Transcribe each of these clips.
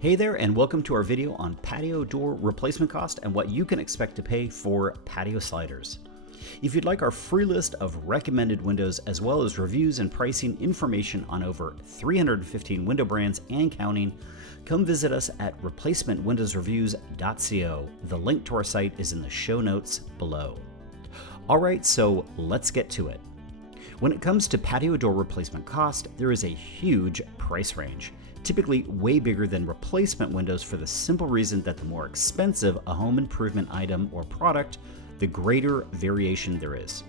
Hey there, and welcome to our video on patio door replacement cost and what you can expect to pay for patio sliders. If you'd like our free list of recommended windows as well as reviews and pricing information on over 315 window brands and counting, come visit us at replacementwindowsreviews.co. The link to our site is in the show notes below. Alright, so let's get to it. When it comes to patio door replacement cost, there is a huge price range, typically way bigger than replacement windows for the simple reason that the more expensive a home improvement item or product, the greater variation there is.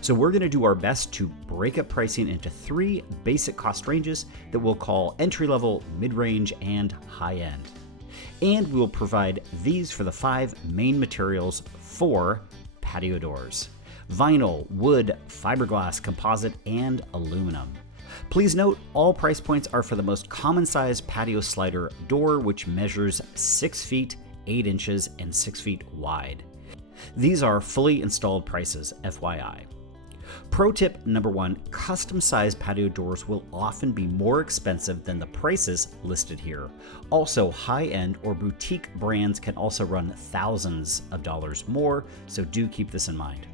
So we're going to do our best to break up pricing into three basic cost ranges that we'll call entry-level, mid-range, and high-end. And we will provide these for the five main materials for patio doors: vinyl, wood, fiberglass, composite, and aluminum. Please note, all price points are for the most common size patio slider door, which measures 6 feet, 8 inches, and 6 feet wide. These are fully installed prices, FYI. Pro tip number one, custom size patio doors will often be more expensive than the prices listed here. Also, high-end or boutique brands can also run thousands of dollars more, so do keep this in mind.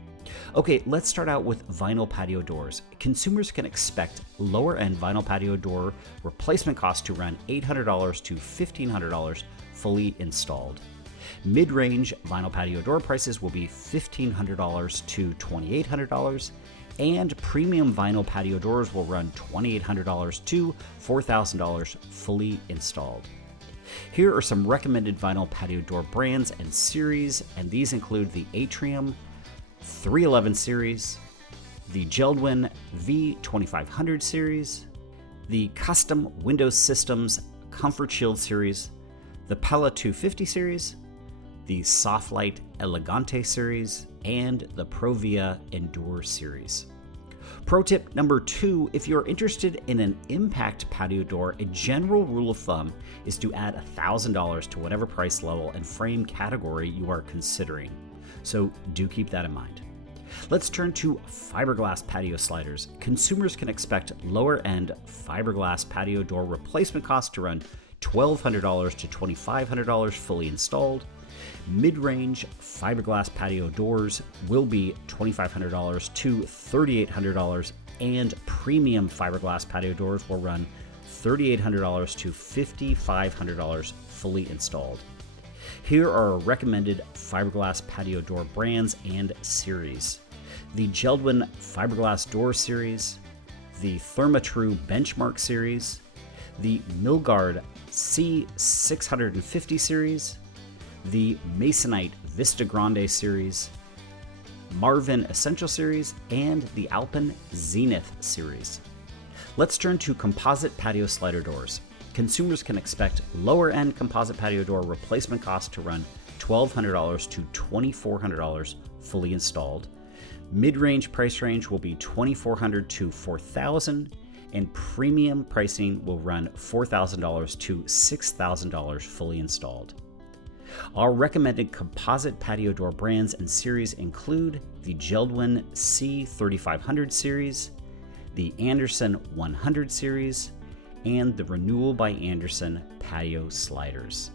Okay, let's start out with vinyl patio doors. Consumers can expect lower-end vinyl patio door replacement cost to run $800 to $1,500 fully installed. Mid-range vinyl patio door prices will be $1,500 to $2,800, and premium vinyl patio doors will run $2,800 to $4,000 fully installed. Here are some recommended vinyl patio door brands and series, and these include the Atrium 311 series, the Geldwin V2500 series, the Custom Window Systems Comfort Shield series, the Pella 250 series, the Softlight Elegante series, and the Provia Endure series. Pro tip number two, if you're interested in an impact patio door, a general rule of thumb is to add $1,000 to whatever price level and frame category you are considering. So do keep that in mind. Let's turn to fiberglass patio sliders. Consumers can expect lower-end fiberglass patio door replacement costs to run $1,200 to $2,500 fully installed. Mid-range fiberglass patio doors will be $2,500 to $3,800, and premium fiberglass patio doors will run $3,800 to $5,500 fully installed. Here are our recommended fiberglass patio door brands and series: the Geldwin Fiberglass Door Series, the Therma-Tru Benchmark Series, the Milgard C650 Series, the Masonite Vista Grande Series, Marvin Essential Series, and the Alpen Zenith Series. Let's turn to composite patio slider doors. Consumers can expect lower-end composite patio door replacement costs to run $1,200 to $2,400 fully installed. Mid-range price range will be $2,400 to $4,000, and premium pricing will run $4,000 to $6,000 fully installed. Our recommended composite patio door brands and series include the Geldwin C3500 series, the Anderson 100 series, and the Renewal by Anderson patio sliders.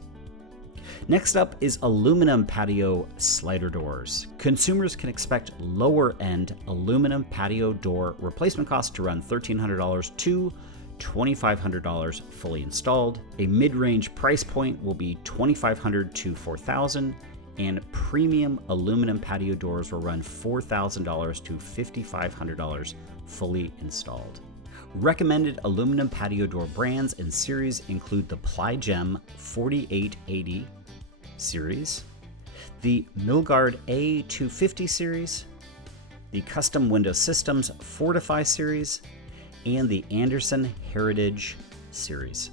Next up is aluminum patio slider doors. Consumers can expect lower-end aluminum patio door replacement costs to run $1,300 to $2,500 fully installed. A mid-range price point will be $2,500 to $4,000, and premium aluminum patio doors will run $4,000 to $5,500 fully installed. Recommended aluminum patio door brands and series include the Plygem 4880 series, the Milgard A250 series, the Custom Window Systems Fortify series, and the Anderson Heritage series.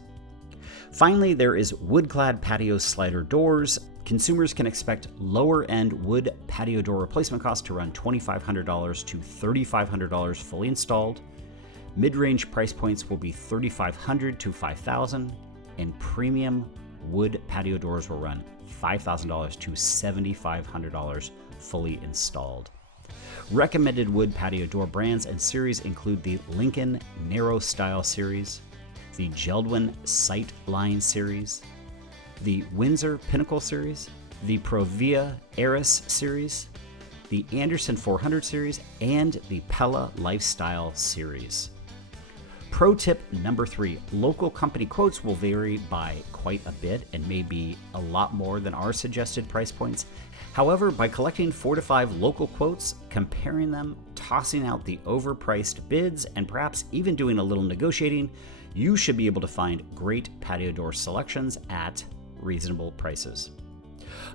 Finally, there is wood-clad patio slider doors. Consumers can expect lower-end wood patio door replacement costs to run $2,500 to $3,500 fully installed. Mid-range price points will be $3,500 to $5,000, and premium wood patio doors will run $5,000 to $7,500 fully installed. Recommended wood patio door brands and series include the Lincoln Narrow Style series, the Geldwin Sight Line series, the Windsor Pinnacle Series, the Provia Eris Series, the Anderson 400 Series, and the Pella Lifestyle Series. Pro tip number 3, local company quotes will vary by quite a bit and may be a lot more than our suggested price points. However, by collecting 4 to 5 local quotes, comparing them, tossing out the overpriced bids, and perhaps even doing a little negotiating, you should be able to find great patio door selections at reasonable prices.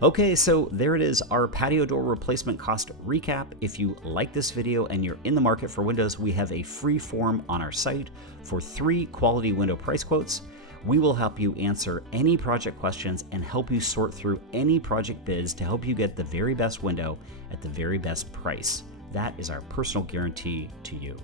Okay, so there it is, our patio door replacement cost recap. If you like this video and you're in the market for windows, we have a free form on our site for 3 quality window price quotes. We will help you answer any project questions and help you sort through any project bids to help you get the very best window at the very best price. That is our personal guarantee to you.